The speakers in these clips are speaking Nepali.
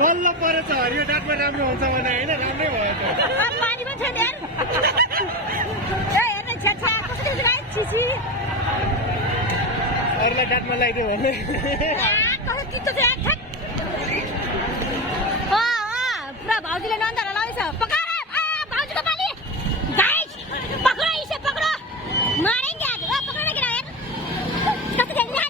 बल्ल परेछ हरियो डाटमा राम्रो हुन्छ भने होइन राम्रै भयो त पानी पनि छैन यार हेर्न छ्या कस्तो गाई छिसी अरूलाई डाटमा लगाइदियो भने कस्तो चित्तो छ यार पुरा भाउजूले नन्दारा लाउँछ पकाएर भाउजूको पानी गाइस पक्रो इसे पक्रो मारेंगे आज पकड़ने के यार कस्तो खेल्नु आज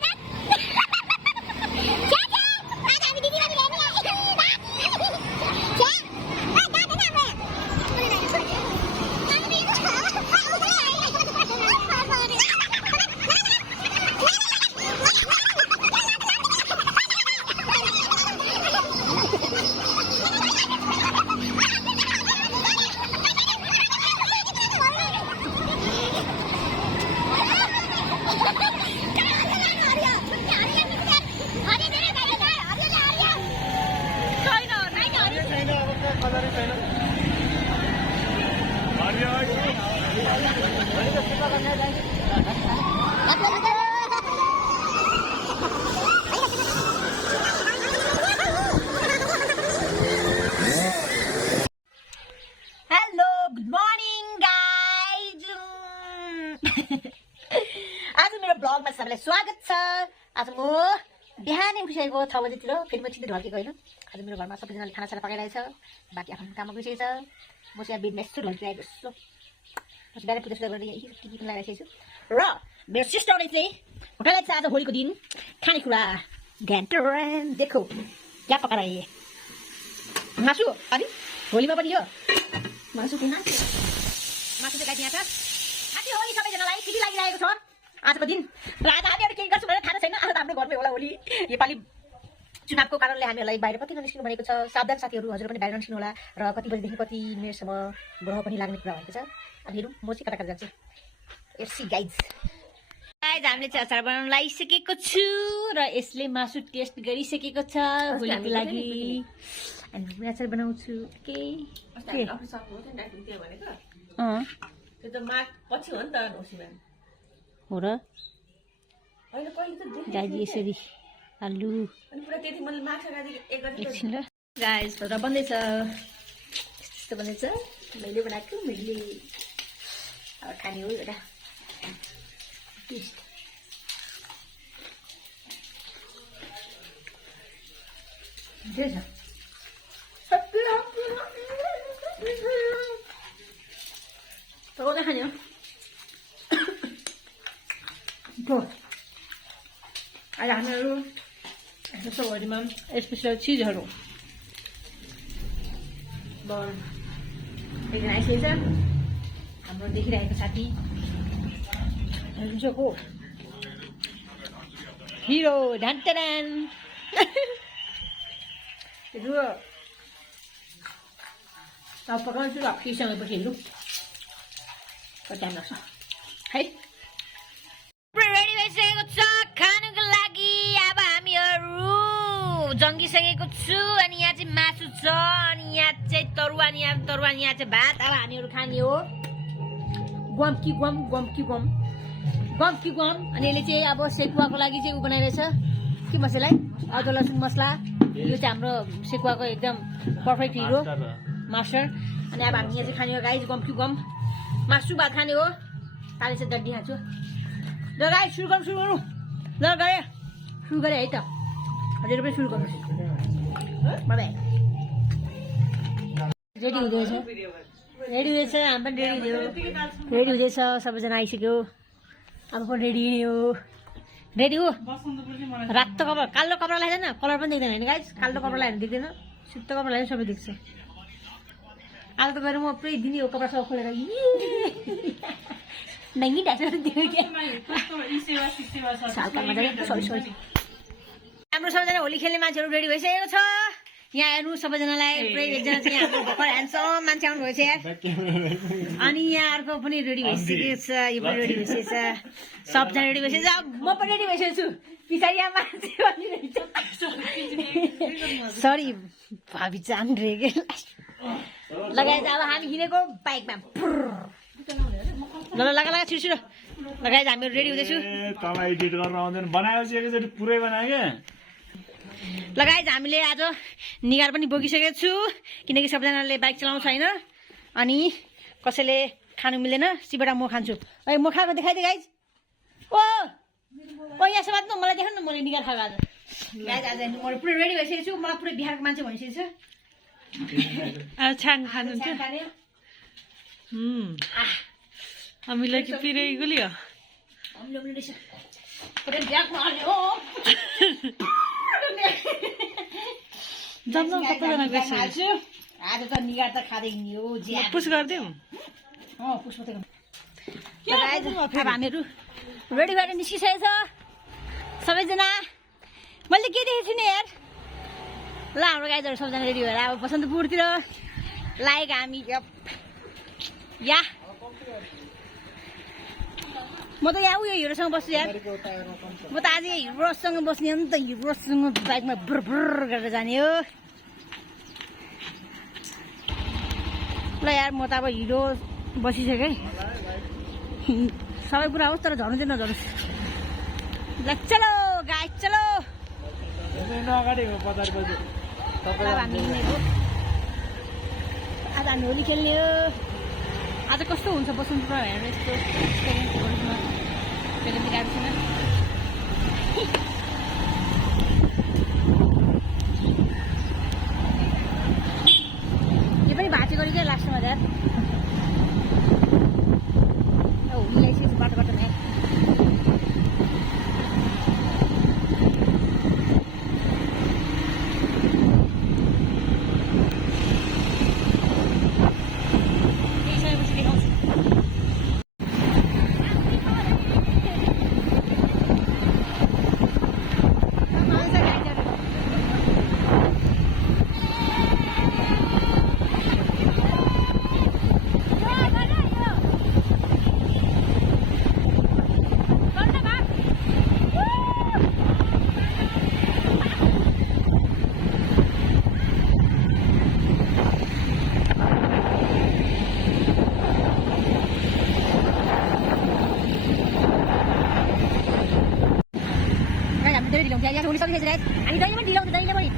स्वागत छ आज म बिहानै उठिसकेको 6 बजेतिर फेरि म छिटो ढल्केको होइन आज मेरो घरमा सबैजनाले खानासाना पकाइरहेछ बाँकी आफ्नो काममा गइसकेको छ म चाहिँ बेडमा यस्तो ढल्किरहेको छु म बिहानै पूजा गरेर टिभी पनि लगाइरहेको छु र मेरो सिस्टरले चाहिँ होटललाई चाहिँ आज होलीको दिन खानेकुरा घ्यान्टरेन देखो क्या पकाइरहे मासु अनि होलीमा पनि यो मासु चाहिँ गाइदिया छ आज होली सबैजनालाई टिभी लागिरहेको छ आजको दिन र आज हामीहरू के गर्छौँ भनेर थाहा छैन आज हाम्रो घरमै होला होली नेपाली चुनावको कारणले हामीहरूलाई बाहिर कति ननिस्किनु भनेको छ सावधान साथीहरू हजुर पनि बाहिर ननिस्किनु होला र कति बजीदेखि कति मिनटसम्म ग्रह पनि लाग्ने कुरा भएको छ अब हेरौँ म चाहिँ कता जान्छु एफसी गाइज हामीले चाहिँ अचार बनाउन लागिसकेको छु र यसले मासु टेस्ट गरिसकेको छ होलीको लागि अनि म अचार बनाउँछु के हो र गाइज यसरी आलु एकछिन ल गाइज र बन्दैछ यस्तो बन्दैछ मैले बनाएको मैले अब खाने हो एउटा टेस्ट पकाउँदै खाने हो आज हामीहरू जस्तो होलीमा स्पेसल चिजहरू एकजना आइसकेको छ हाम्रो देखिरहेको साथी को हिरो ढान्टेरान अब पकाउँछु र खिसँग पछि हेर्नु कति टाइम लाग्छ है रेडी भइसकेको छ खानुको लागि अब हामीहरू जङ्गिसकेको छु अनि यहाँ चाहिँ मासु छ अनि यहाँ चाहिँ तरुवा अनि यहाँ चाहिँ भात अब हामीहरू खाने हो गम अनि यसले चाहिँ अब सेकुवाको लागि चाहिँ ऊ बनाइरहेछ के मसला अदुवा लसुन मसला यो चाहिँ हाम्रो सेकुवाको एकदम पर्फेक्ट हिरो मास्टर अनि अब हामी यहाँ चाहिँ खाने हो गाइज गम मासु भात खाने हो काले चाहिँ डड्डी खान्छु ल गाइज सुरु गरौँ ल गरे सुरु गरेँ है त हजुर पनि सुरु गर्नुहोस् रेडी हुँदैछ हामी पनि रेडी हुँदैछ सबैजना आइसक्यो अब पनि रेडी हो रातो कपडा कालो कपडा लगाएन कलर पनि देख्दैन होइन गाइज कालो कपडा लगाएर देख्दैन सुत्तो कपडा लगाएर सबै देख्छ आज त गएर म पुरै दिने हो कपडा सब खोलेर नङ्गी ढाँसेर हाम्रो सबैजना होली खेल्ने मान्छेहरू रेडी भइसकेको छ यहाँ हेर्नु सबैजनालाई पुरै एकजना चाहिँ यहाँ भर्खर ह्यान्डसम मान्छे आउनु भएछ यार अनि यहाँ अर्को पनि रेडी भइसकेको छ यो पनि रेडी भइसकेको छ सबजना रेडी भइसकेको छ म पनि रेडी भइसकेको छु पछाडि यहाँ मान्छे सरी भावी जान रे लगाएर अब हामी हिँडेको बाइकमा ल लगा छिटो लगाएर हामीहरू रेडी हुँदैछु तपाईँ एडिट गर्न आउँदैन बनाएपछि एकैचोटि पुरै बनायो क्या लगाएर हामीले आज निगार पनि बोकिसकेको छु किनकि सबैजनाले बाइक चलाउँछ होइन अनि कसैले खानु मिल्दैन सिबाट म खान्छु है म खाएको देखाइदिए गाइज ओ यहाँ बात न मलाई देखाउनु न मैले निगार खाएको आज गाइज आज म पुरै रेडी भइसकेको छु मलाई पुरै बिहारको मान्छे भनिसकेको छ छाङ खानुहुन्छ हामीलाई कि पिरे गुलियो आज त निगार त खाँदै नि हो पुस गरिदिउँ अब हामीहरू रेडी भएर निस्किसकेको छ सबैजना मैले के देखेको छु नि यार ल हाम्रो गाइजहरू सबैजना रेडी भएर अब बसन्तपुरतिर लागेको हामी या म त यहाँ उयो हिरोसँग बस्छु यार म त आज हिरोसँग बस्ने हो नि त हिरोसँग बाइकमा भुर गरेर जाने हो ल यार म त अब हिरो बसिसकेँ सबै कुरा होस् तर झर्नु चाहिँ नझरोस् ल चलो गाइस चलो अगाडि 50 बजे आज हामी होली खेल्ने हो आज कस्तो हुन्छ बसन्तपुर हेरेर यस्तो यो पनि भाँची गरी क्या लास्टमा यार होली आइसकेपछि बाटो बाटोमा होली सकिसक्यो हामी जहिले पनि ढिलो हुन्छ जहिले पनि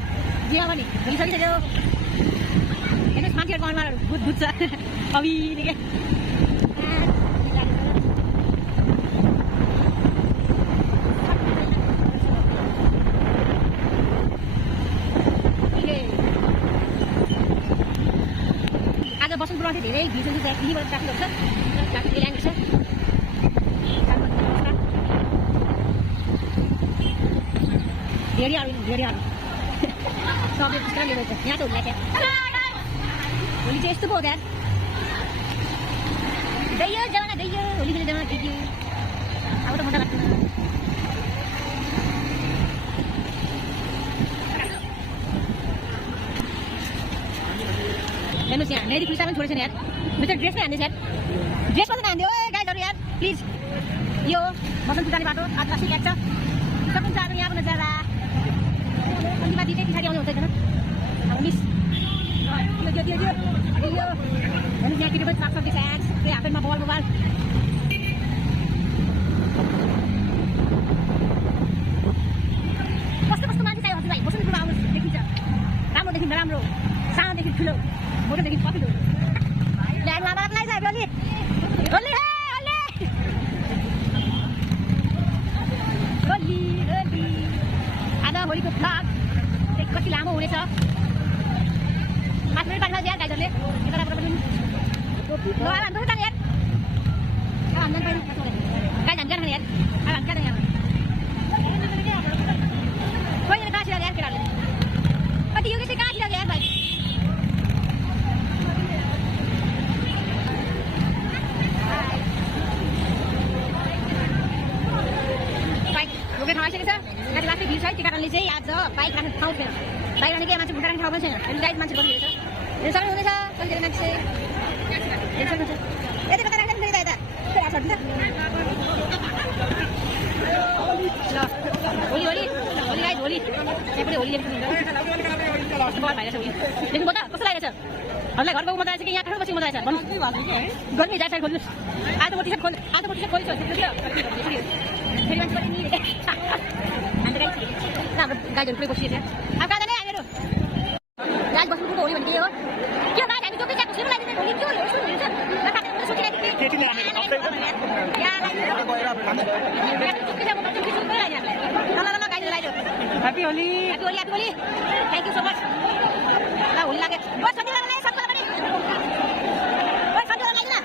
जिया पनि होली सकिसक्यो हेर्नुहोस् मान्छेहरूको अनुहारहरू बुझ्छ अभिले के आज बसन्तपुरमा चाहिँ धेरै भिड हुन्छ यहीँबाट ट्राफिक हुन्छ ट्राफिक ल्याङ्ग्वेज छ धेरै सबै पुस्तक लिएर यहाँ त होली होली चाहिँ यस्तो पो हो यार गइयो जमाना गइयो होली खेल्ने जमाना गइयो अब त मजा लाग्दैन हेर्नुहोस् यहाँ मेरी खुर्सा पनि छोडेको छैन यार मेरो ड्रेस पनि हान्दैछ यार ड्रेस मात्रै हान्दियो गाइजहरू यार प्लिज यो बसन्तपुर जाने बाटो आज ट्राफिक ल्याग्छ सबै जानु यहाँ पनि जाँदा अन्तिममा दिँदै पछाडि आउनु हुँदैन अब मिस हेर्नुहोस् यहाँतिर पनि सागसब्जी स्याक्स त्यही हाफेनमा बल मोबाइल कस्तो कस्तो मान्छे चाहियो हजुरलाई बसन्तपुरमा आउनु देखिन्छ राम्रोदेखि नराम्रो सानोदेखि ठुलो मोटोदेखि पतिलो ल्यान्ड लामा लगाइसक्यो अलि आज होलीको फ्लग कति लामो हुनेछ 5 मिनट बादमा यार गाइजहरूले यताबाट पनि ल अब हाम्रो त यार अब हामी पनि गाइज हामी जाने यार अब हामी जाने यार कोही न कहाँ यार केटाहरूले कति यो चाहिँ कहाँ यार भाइ बाइक रोकेर ठाउँ आइसकेको छ गाडी राख्ने भिड छ है त्यो कारणले चाहिँ आज बाइक राख्ने ठाउँ छैन बाइक राख्ने के मान्छे भुटा राख्ने ठाउँ पनि छैन गाइड मान्छे बसिरहेको छ हेर्नु सक्नुहुनेछ कतिजना मान्छे हेर्नु सक्नुहुन्छ यति कता राख्दैन फेरि यता ल होली होली होली गाइज होली त्यहाँ पनि होली लेख्नु भइरहेछ होली देख्नुभयो त कस्तो लागिरहेछ हामीलाई घरको मजा आएछ कि यहाँ बसी मजा आएछ भन्नु गर्मी जान्छ खोल्नुहोस् आज म टी सर्ट खोल आज म टी सर्ट खोलिसक्छु फेरि मान्छे पनि नि हाम्रो गाईहरू पुरै बसिएको थियो अब कहाँ जाने हामीहरू गाई बस्नुको होली भने के हो के बात हामी जोकै जाएको सिमलाई दिने होली के हो यसो हुन्छ नखाने सोचिरहेको थिएँ केटीले हानेको happy Holi thank you so much ल होली लाग्यो बस सन्धिवाला लाग्यो सबैलाई पनि बस सन्धिवाला लाग्यो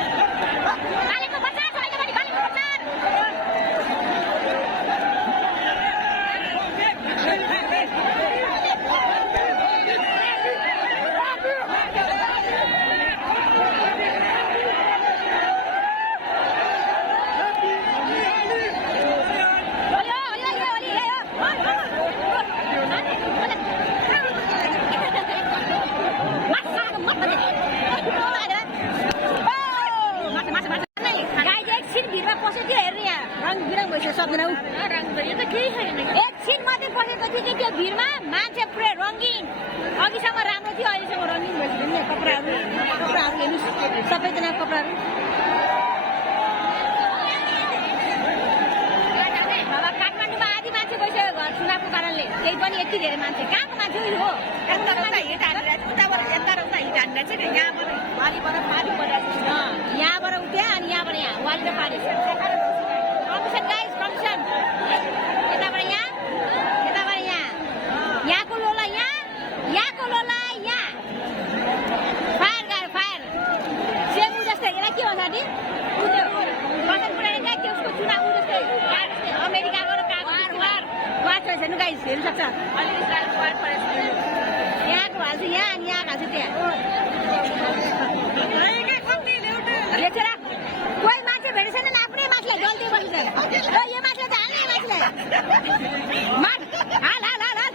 कालेको बच्चा छ अहिले पनि कालेको बच्चा एकछिन मात्रै पसेको थियो कि त्यो भिडमा मान्छे पुरै रङ्गिन अघिसम्म राम्रो थियो अहिलेसम्म रङ्गिन भइसक्यो कपडाहरू हेर्नुहोस् सबैजना कपडाहरू अब काठमाडौँमा आधी मान्छे गइसक्यो घर चुनावको कारणले केही पनि यति धेरै मान्छे कहाँको मान्छे हो यहाँबाट उठ्यो अनि यहाँबाट यहाँ वाली र पानी कमिसन गाइस कमिसन यताबाट यहाँ यहाँको लोला यहाँको लोला यहाँ फायर गायो फायर सेमु जस्तै यसलाई के भन्छ नि बसन पुऱ्याएर गए त्यो उसको चुनाव जस्तै अमेरिकाको र कागज वार छ हेर्नु गाइस हेर्नु सक्छ यहाँको हाल्छु यहाँ अनि यहाँ हाल्छु त्यहाँ लेखेर कोही मान्छे भेटेको छैन आफ्नै मान्छेलाई गल्ती बस्छ यो मान्छेलाई त हाल्ने मान्छेलाई माट हाल हाल हाल हाल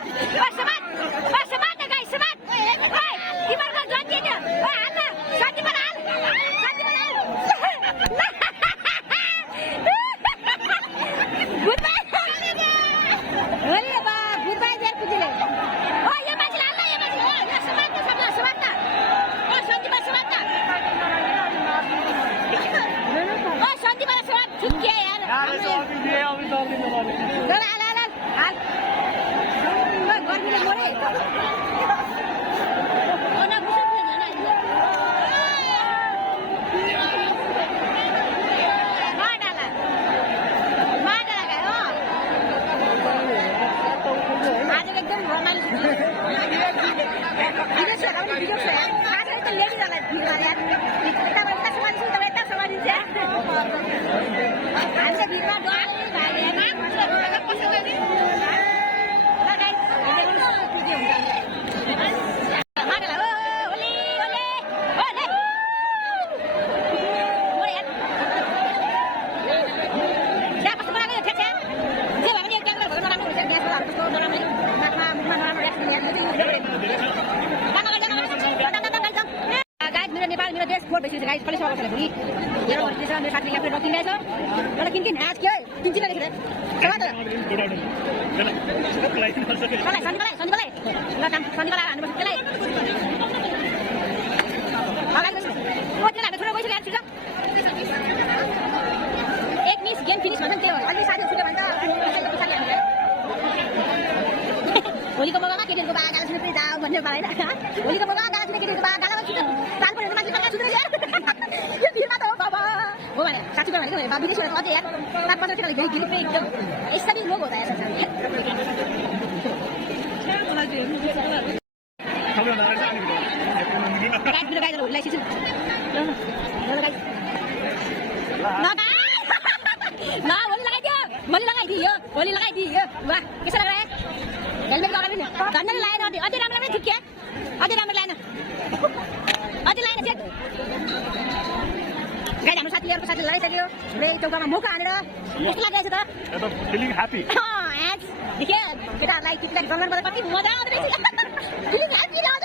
समात न गाई समात तिमीहरूको जन्ती थियो हाल न सन्धिबाट हाल गुडबाई देयर पुजिले यो मान्छेलाई हाल यो मान्छेले समात न समात न सन्धिबाट समात न सन्धिबाट समात ठिक्के यार गर्मीले मरे आज एकदम रमाइलो भिडियो छ खासै त लेडिजहरूलाई भिड यार यता समालिन्छ यता समालिन्छ हामी त भिडमा मेरो देश फोट भइसकेको छ गाइस कसले सघाउँछ भोलि मेरो भनिदिन्छ मेरो साथीले आफ्नो किन्दैछ मलाई किन आज के तिन चिन्ता लेखेर सभा त सन्धिवालाई ल काम सन्धिवालाई हान्नुपर्छ त्यसलाई छोरा गइसक्यो छिटो एक मिस गेम फिनिस भन्छ नि त्यो अलि साथीहरू छुट्यो भने त होलीको मौकामा केटीहरूको बा गाला छुट्दै जाऊ भन्ने पाएन होलीको मौकामा गाला छुट्दै केटीहरूको बा गालामा छुट्यो चाल पऱ्यो मान्छे कहाँ छुट्दै यो भिडमा त हो बाबा हो भने साथी भनेको बा विदेशीबाट अझै यार 7-15 तिर गई गिरी पे एकदम यसरी लोग होता है ऐसा गाइस मेरो गाइजहरु होलीलाई सिसिन ल होली लगाइदियो होली लगाइदियो वाह कैसा लग रहा है हेलमेट लगाएर नि धन्नै लाएन अझै राम्रो नै ठिक अझै राम्रो लाएन सेट गाइस हाम्रो साथीहरुको साथी लगाइसक्यो रे चौकामा मौका हानेर कस्तो लागिरहेछ त फिलिङ ह्यापी आज देखे केटाहरुलाई टिपलाई गङ्गनबाट कति मजा आउँदै रहेछ फिलिङ ह्यापी आउँछ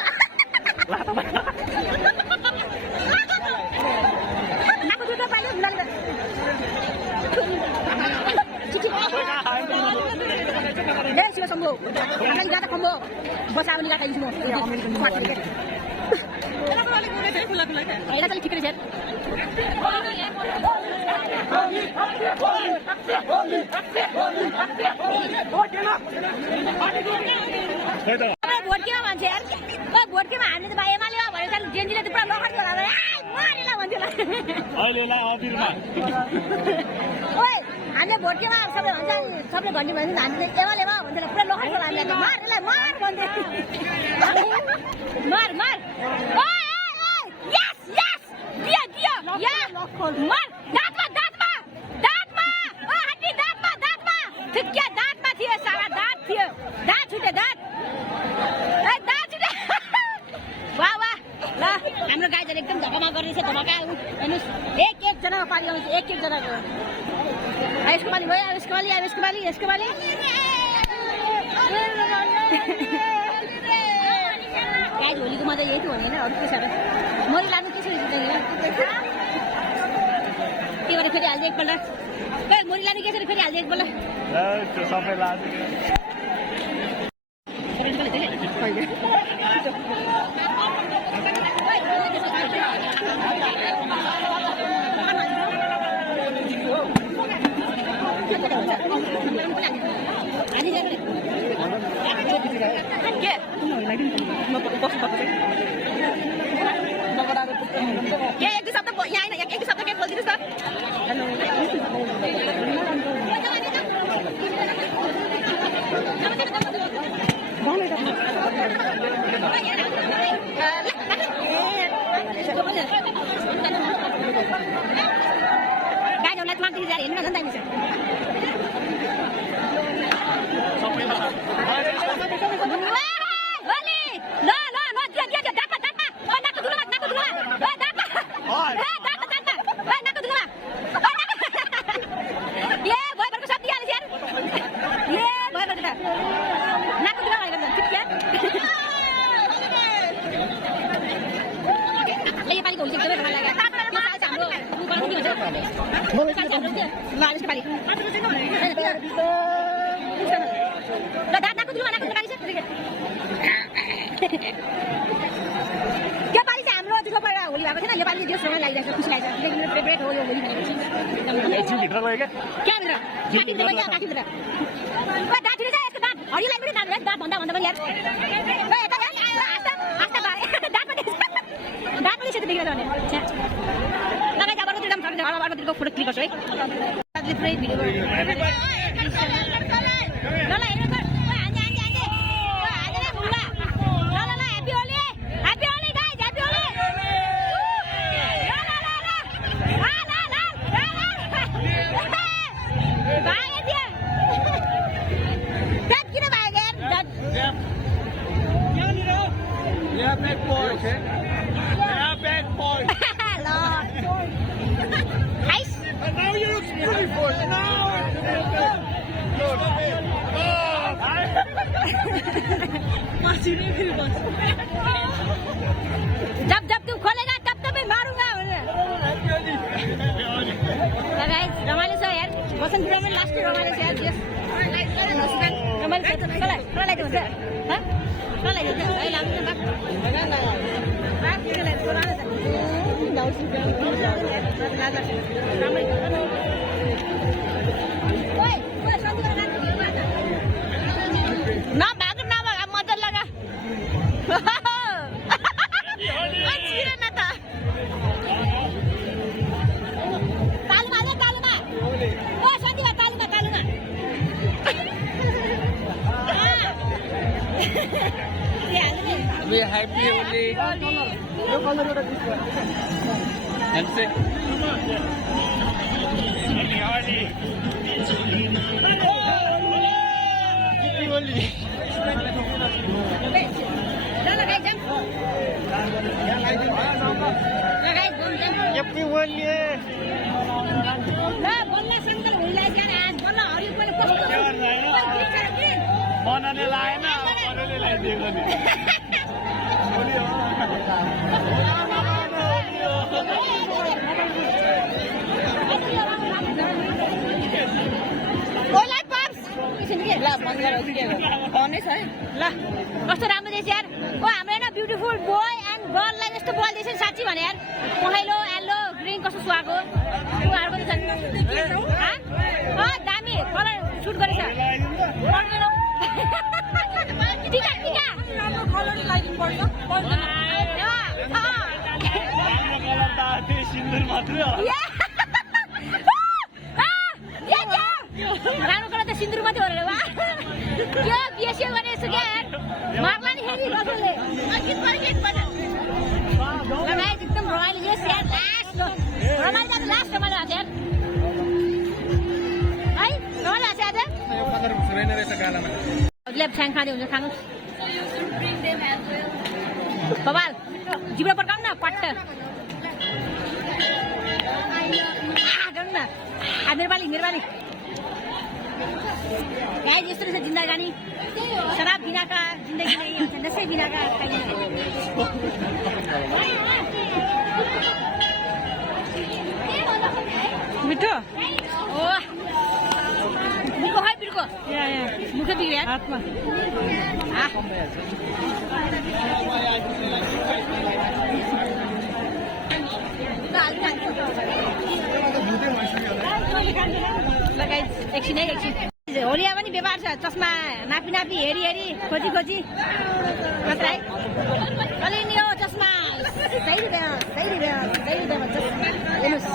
नाको दुध पाइयो बुलाले खम्बो हामीलाई गाता खम्बो बसाउने गाता इन्छु म खुला खुला क्या हैन त ठिकै छ खै त भोट केमा भन्छ यार ओ भोट केमा हान्ने त भाइ एमाले भनेर त जेन्जीले त पुरा लखट गरा मारेला भन्थ्यो ल अहिलेलाई अबिरमा ओए हामीले भोट केमा सबले भन्छ सबले भन्ने भने हामीले एमाले मा भन्छ पुरा लखट गरा हामीले मारेला मार भन्थे मार मार ओए ओए यस यस दिया दिया या मार दाँतमा दाँतमा दाँतमा ओ हड्डी दाँतमा ठिक्क दाँतमा थियो सारा दाँत थियो दाँत छुट्यो दाँत ए दाँत छुट्यो वाह वाह ल हाम्रो गाईहरू एकदम धक्कामा गर्दैछ धमाका हेर्नुहोस् एक जनामा पानी आउँछ एक जनाको यसको पाली भयो यसको पाली यसको पाली यसको पाली गाई होलीको मजा यही त हो होइन अरू के छ र मैले लानु के छ त्यही भएर फेरि हाल्दै एकपल्ट मोरी लानु के छ फेरि हाल्दै एकपल्ट त्यो सबै लानु एक शब्द यहाँ आएन एक शब्द के बोलिदिनुहोस् गाईहरूलाई माथि हेर्नु न झन् दामी छ त्यो पालि चाहिँ हाम्रो दुःख परेर होली भएको छैन नेपाली देश रमाइलो लागिरहेको छ खुसी लागेको छ मेरो फेभरेट हो यो होली भनेपछि एकछिनभित्र गयो क्या क्याभित्र काखीभित्र दाँत छिटो छ यसको दाँत हरियोलाई पनि दाँत भन्दा पनि यार दाँत पनि सेतो बिग्रेर भने तपाईँ जबरको त्यो दाम छ अर्कोतिरको फोटो क्लिक गर्छु है पुरै भिडियो ल हेर्नु जब जब तू खोलेगा तब तब मैं मारूंगा रमाइलो छ यार बसन्त में लास्ट रमाइलो छ यार रमाइलो छ कसलाई दिन्छ कसलाई दिन्छ है लानु न मजा लगा Happy Holi. Hamse. Happy Holi. Happy Holi. बनाने लाएन अरूले लगाइदिएको नि Go like pops. एकछिन के ल बन्द गरेर के भन्नै छ है ल कस्तो राम्रो रहेछ यार ओ हाम्रो होइन ब्युटिफुल बोय एन्ड गर्ललाई यस्तो बोल्दैछ नि साँच्ची भने यार पहेँलो येल्लो ग्रिन कस्तो सुहाएको उहाँहरूको त छन् दामी कलर सुट गरेछ टिका टिका राम्रो कलर लाइदिनु पर्छ राम्रो कलर त त्यही सिन्दुर मात्रै हो राम्रो कलर त सिन्दुर मात्रै हो रे वा के बिएसए गर्ने यसो क्या यार मार्ला नि फेरि रसोले एकदम रमाइलो छ यार लास्ट रमाइलो आज लास्ट रमाइलो आएको यार है रमाइलो आएको आज यो कलर छैन रहेछ गालामा हजुरले अब छ्याङ खाँदै हुन्छ खानु बबाल जिब्रो पड्काउनु न पट्ट गर्नु न मेरबानी मेरबानी गाई यस्तो रहेछ जिन्दगानी शराब बिनाका जिन्दगी नहीं हुन्छ नशे बिनाका मिठो ओ बिर्को है बिर्को मुखै बिग्रियो यार हातमा लगाइ एकछिन है एकछिन होलिया पनि व्यवहार छ चस्मा नापी नापी हेरी हेरी खोजी खोजी मात्र है अलि नि हो चस्मा सही हेर्नुहोस्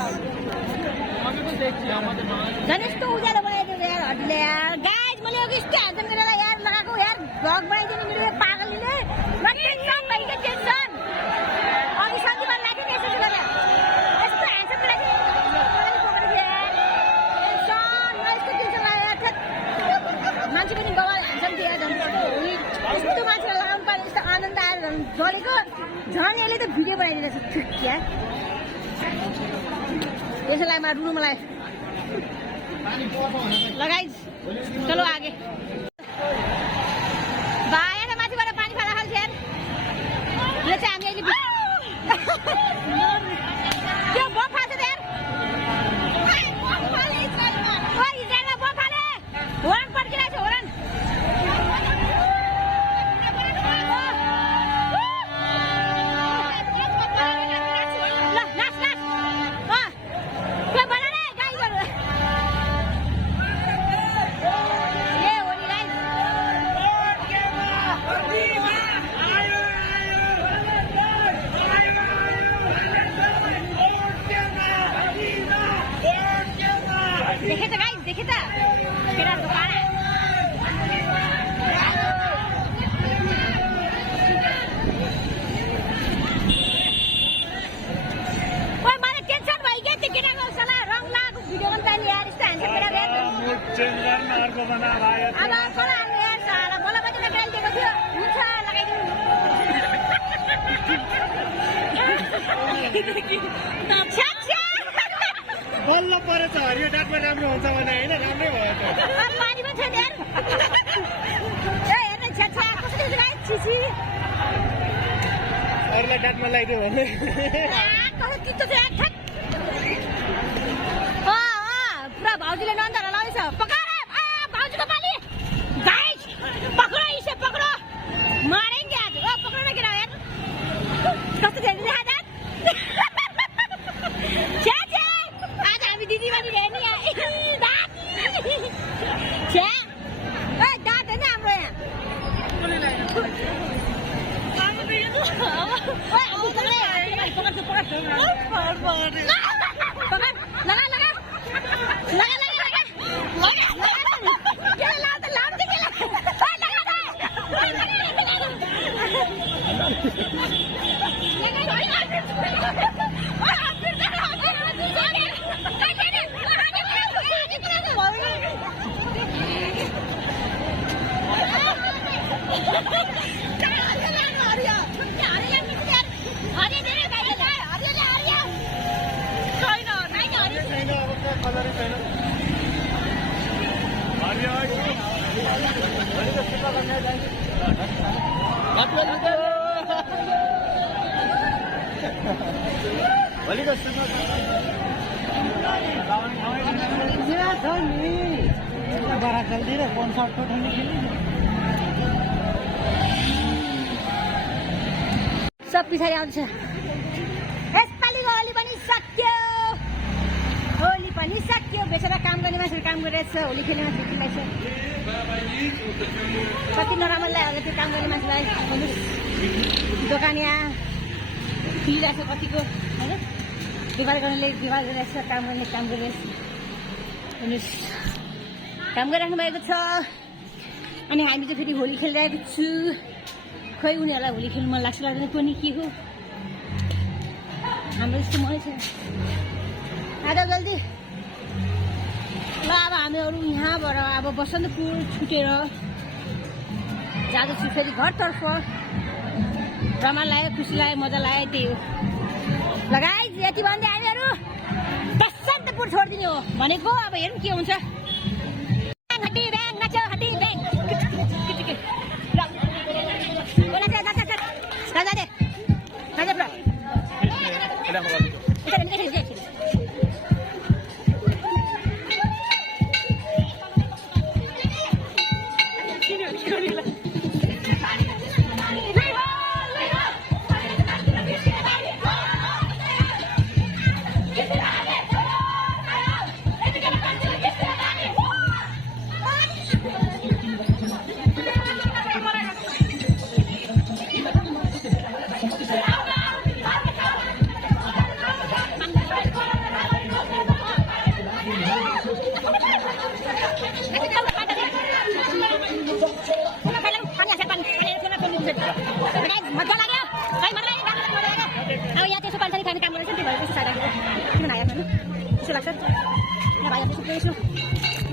झन् यस्तो उज्यालो बनाइदियो यार हड्डीले यार गाइज मैले यस्तो ह्यान्डसम गरेर यार लगाएको यार भ्लग बनाइदिनु मेरो पागलले टेन्सन भइगयो टेन्सन अघि सन्धिमा लाग्यो नि यसो गरेर यस्तो ह्यान्डसम गरेर मान्छे पनि बवाल ह्यान्डसम थियो झन् यस्तो मान्छेलाई लगाउनु पाए यस्तो आनन्द आएर झन् जलेको झन् यसले त भिडियो बनाइदिँदैछ क्या यसैलाई मा रुनु मलाई लगाइ चलो आगे भाइ माथिबाट पानी फाला खाल्छ यार यो चाहिँ हामी अहिले त्यो बम फाल्छ त यार इजरायलमा बम फाले होरन पड्किरहेको छ होरन ल नाच नाच त्यो बना रे गाईहरू ए होली गाई देखे त गाइस देखे त केटा दोकाना ओइ मलाई टेन्सन भइगयो त्यो केटाको सला रङ लगाएको भिडियो पनि पाइने यार यस्तो ह्यान्डसम केटा यार मुड चेन्ज गर्न अर्को बनाएर आयो अब खोला हाल्नु यार साला मलाई पनि गाली दिएको थियो हुन्छ लगाइदिनु बल्ल परेछ हरियो डाटमा राम्रो हुन्छ भने होइन राम्रै भयो त पानी पनि छैन यार ए हेर्नु छ्याछ्या कस्तो देख्छ गाइस छिछि अरूलाई डाटमा लगाइदियो भने कस्तो तितो छ यार ठ्याक पुरा भाउजूले नन्दरा लाउँदैछ पकाएर भाउजूको पाली गाइस पक्रो इसे पक्रो मारेंगे आज ओ पक्रो न केटा यार कस्तो छ देखा दात छ्याछ्या आज हामी दिदी बहिनी हेर्ने दात छ्या ए दात हैन हाम्रो यहाँ कलरै छैन भोलिको बड़ा जल्दी रे कौन सा तो नहीं खेली सब पछाडि आउँछ यसपालिको होली पनि सक्यो होली पनि सक्यो बेचेर काम गर्ने मान्छेहरू काम गरिरहेछ होली खेल्ने मान्छेहरूलाई छ कति नराम्रो लाग्यो होला त्यो काम गर्ने मान्छेलाई दोकानिया फिरिरहेछ कतिको होइन व्यवहार गर्नेले व्यवहार गरिरहेछ काम गर्ने काम गरिरहेछ हेर्नुहोस् काम गरिराख्नु भएको छ अनि हामी चाहिँ फेरि होली खेलिरहेको छु खै उनीहरूलाई होली खेल्नु मन लाग्छ लाग्दैन पनि के हो हाम्रो यस्तो मनै छ आज जल्दी ल अब हामीहरू यहाँबाट अब बसन्तपुर छुटेर जाँदैछु फेरि घरतर्फ रमाइलो लाग्यो खुसी लाग्यो मजा लाग्यो त्यही हो लगाइ यति भन्दै हामीहरू बसन्तपुर छोडिदिने हो भनेको अब हेरौँ के हुन्छ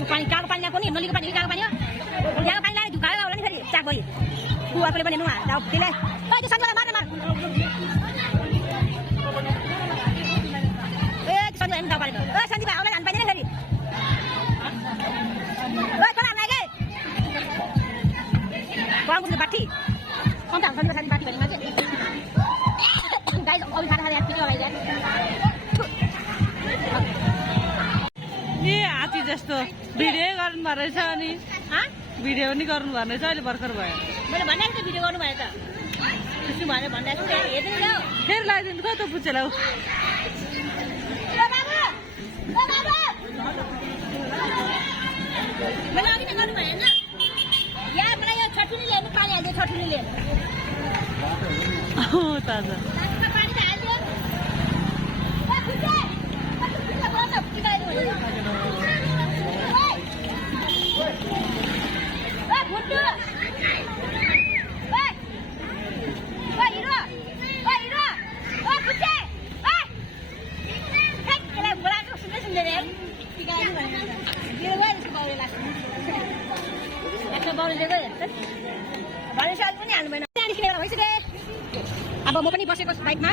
पानी कालो पानी ल्याएको नि नलीको पानी कालो पानी हो यहाँ पानी ल्याएर धुकाएर होला नि फेरि चाक भरि बुवाले पनि नुहा त्यसलाई त्यो सन्जोलाई मार मार ए सन्जो हेर्नु पानी ए सन्जो भाइ आउला हान पाइँदैन फेरि ओ तल हान के बाबुले बाटी कम्ता हुन्छ नि बाटी भन्ने मान्छे गाइस अघि खाना खाएर पिरो लगाइदिए ए हात्ती जस्तो भिडियो गर्नुभएको रहेछ अनि भिडियो पनि गर्नुभएको रहेछ अहिले भर्खर भयो मैले भनेको भिडियो गर्नु भयो त खुसी भनेर भन्दैछु हेर्दै जाऊ फेरि लगाइदिनु खोइ त पुच्छेला मैले अघि त गर्नु भएन यहाँ मलाई यो छठुनी ल्याउनु पानी हाल्दियो छठुनी ल्याउनु ताजा पानी त हाल्दियो अब म पनि बसेको बाइकमा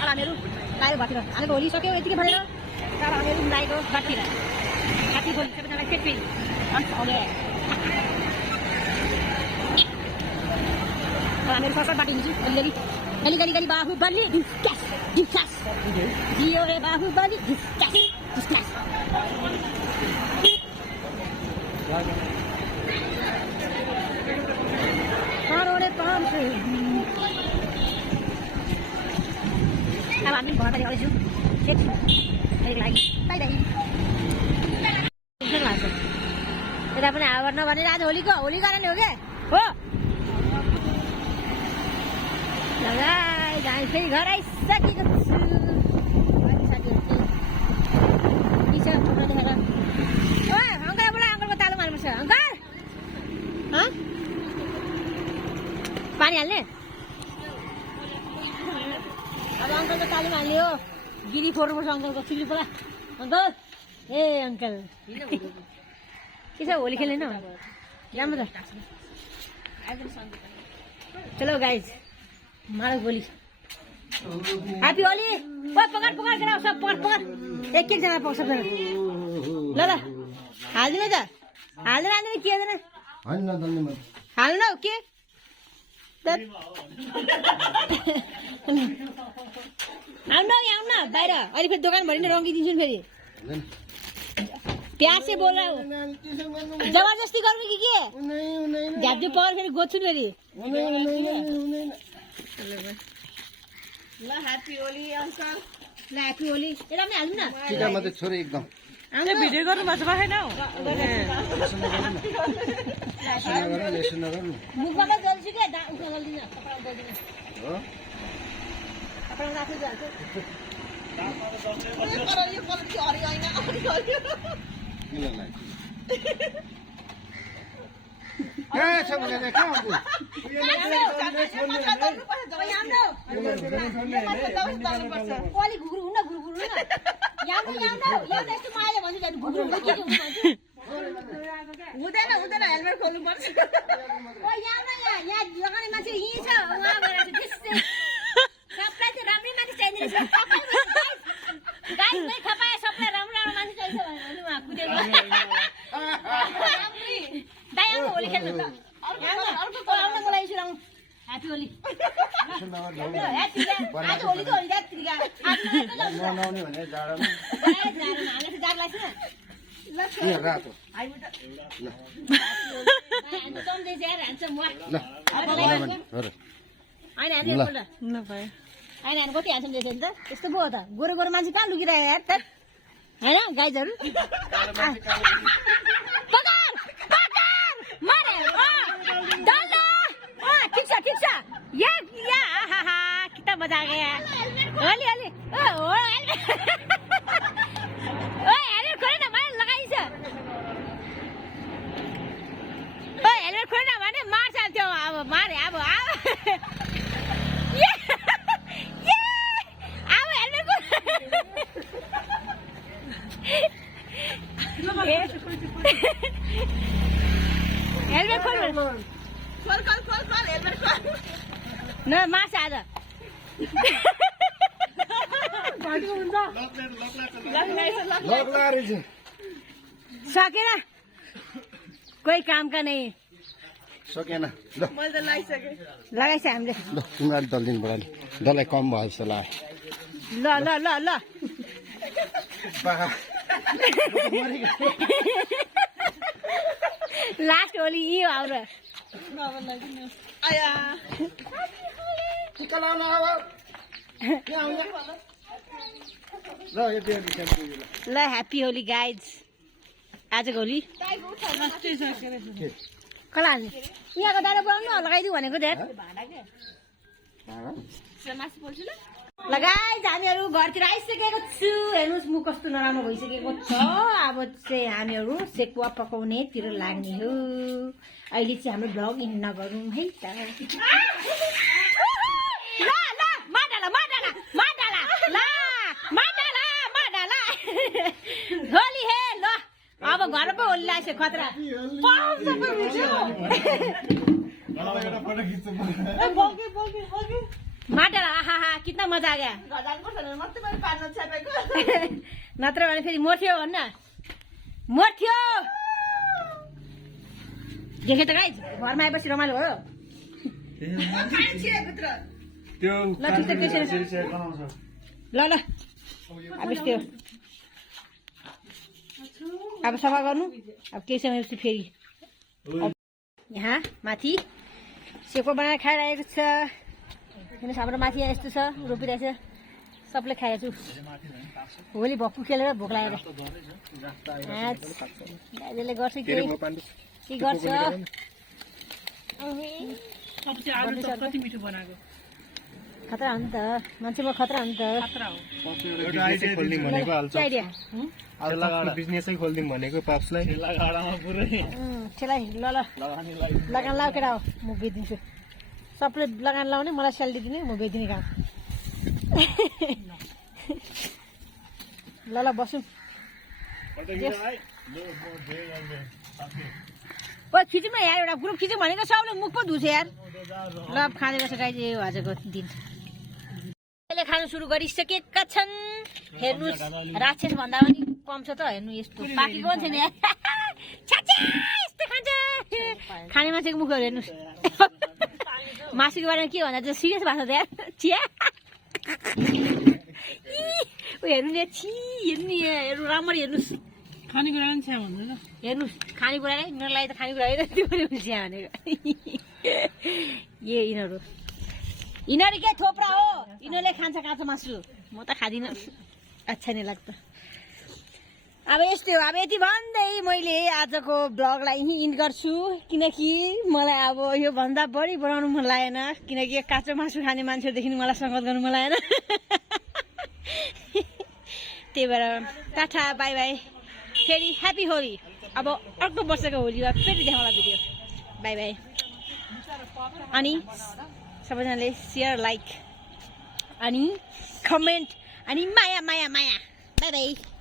हामीहरू लाग्यो घरतिर हामीको होली सक्यो यतिकै भनेर तर हामीहरू लागेको घरतिर घरतिर होली सबैजनालाई फेरि हामीहरू सरसर बाटो हिँड्छु अलिअलि अलिअलि गरी बाहुबली डिस्क्यास डिस्क्यास जियो रे बाहुबली डिस्क्यास डिस्क्यास करोडे पाउँछ अब हामी घरतिर आउँदैछौँ एकछिन लागि बाई बाई लाग्छ यता पनि हावा नभनेर आज होली कारण हो क्या हो हामी फेरि घर आइसकेको छु साथीहरू देखाएर ओ अङ्कल बोला अङ्कलको तालु मार्नु छ अङ्कल पानी हाल्ने अब अङ्कलको तालुमा हाल्ने हो गिरी फोर्नुपर्छ अङ्कलको चिल्ली पोला अङ्कल ए अङ्कल के छ होली खेल्दैन राम्रो त चलो गाइज मारक होली ह्याप्पी होली पकड पकड केटा सब पकड एक एकजना पक्छ फेरि ल ल हाल्दिन त हाल्दैन हाल्दैन के हाल्दैन हाल्नु के आउनु न बाहिर अहिले फेरि दोकान भरि नै रङ्गिदिन्छु नि फेरि प्यार से बोल रहा हूँ जबरदस्ती गर्नु कि के झ्याप्टी पवर फेरि गोच्छु फेरि ल ह्याप्पी होली अंकल ल ह्याप्पी होली यता पनि हाल्नु न टिका मात्रै छोरी एकदम भिडियो गर्नु भएको छ छैन हौ मुखमा त जल्छु क्या उठ्न जल्दिन कपडा जल्दिन हो कपडा आफै जल्छ अलि घुग्रु हुन घुग्रु हुन यहाँ यस्तो मायाले भन्छु जानु घुग्रु हुँदै के हुन्छ हुँदैन हुँदैन हेलमेट खोल्नु पर्छ ओ यहाँ न यहाँ लगाउने मान्छे यहीँ छ उहाँ गएर त्यसै सबलाई चाहिँ राम्रै मान्छे चाहिँदैन रहेछ गाइस मै खपाए सबलाई राम्रो राम्रो मान्छे चाहिन्छ भने उहाँ कुदेको दाइ आउनु होली खेल्नु त अर्को आउनु मलाई सुनाउनु ह्याप्पी होली आज होली त होली जात नआउने भने जाडोमा हामीलाई त जाड लाग्छ यो रातो होइन कति हान्छौँ दिएछ नि त यस्तो पो हो त गोरो गोरो मान्छे कहाँ लुकिरह्यो यार त होइन गाइजहरू ठिक छ या किता मजा आ गया होली होली हेलमेट खोले न मैले लगाइन्छ हेलमेट खोले न भने मार्छ त्यो अब मारे अब हेलमेट खोल हेलमेट खोल न मार्छ आज सकेन कोही काम का नहीं सकेन ल लगाइछ हामीले ल तिमीलाई दल दिनु पर्यो दललाई कम भयो जस्तो लाग्यो ल ल ल ल लास्ट होली यो हाम्रो टिका लाउन अब ल ह्याप्पी होली गाइज आजको होली कसलाई हाल्ने यहाँको दादा बनाउनु लगाइदिउँ भनेको धेरै लगाइ हामीहरू घरतिर आइसकेको छु हेर्नुहोस् म कस्तो नराम्रो भइसकेको छ अब चाहिँ हामीहरू सेकुवा पकाउनेतिर लाग्ने हो अहिले चाहिँ हाम्रो भ्लग इन नगरौँ है त होली हे ल अब घर पो होली लाग्छ खतरा माटाला आहा कितना मजा आ गया नत्र भने फेरि मर्थ्यो भन्न मर्थ्यो देखे त गाइज घरमा आएपछि रमाइलो हो ल ठिक छ ल ल अब यस्तै हो अब सफा गर्नु अब केही समयपछि फेरि यहाँ माथि सेको बनाएर खाइरहेको छ हेर्नुहोस् हाम्रो माथि यहाँ यस्तो छ रोपिरहेछ सबले खाइरहेको छु होली भक्कु खेलेर भोक लागेर दाजुले गर्छ के गर्छ खतरा हो नि त मान्छेमा खतरा हो नि त बिजनेसै खोलिदिउँ भनेको पाप्सलाई ठेलाइ ल ल लगान लाऊ केटा हो म बेचिदिन्छु सबले लगान लाउने मलाई स्यालेरी दिने म बेचिदिने काम ल ल बसौँ ओ खिचौँ न यार एउटा ग्रुप खिचौँ भनेको सबले मुख पो धुछ यार ल खाने रहेछ गाई चाहिँ आजको दिन अहिले खानु सुरु गरिसकेका छन् हेर्नुहोस् राक्षस भन्दा पनि कम छ त हेर्नु यस्तो पाकेको पनि छैन यस्तो खान्छ खाने मान्छेको मुखहरू हेर्नुहोस् मासुको बारेमा के भन्दा चाहिँ सिरियस भएको छ यार चिया ऊ हेर्नु नि छि हेर्नु नि हेर्नु राम्ररी हेर्नुहोस् खानेकुरा पनि छ्या भन्दैन हेर्नुहोस् खानेकुरा नै यिनीहरूलाई त खानेकुरा होइन त्यो पनि हुन्छ भनेको यिनीहरू के थोप्रा हो यिनीहरूले खान्छ काँचो मासु म त खाँदिनँ अच्छा नै लाग्छ अब यस्तै हो अब यति भन्दै मैले आजको ब्लगलाई यहीँ इन्ड गर्छु किनकि मलाई अब यो भन्दा बढी बनाउनु मन लागेन किनकि काँचो मासु खाने मान्छेदेखि मलाई सङ्गत गर्नु मन लागेन त्यही भएर टाटा बाई बाई फेरि ह्याप्पी होली अब अर्को वर्षको होलीमा फेरि देखाउँला भिडियो बाई बाई अनि सबैजनाले सेयर लाइक अनि कमेन्ट अनि माया माया माया बाई बाई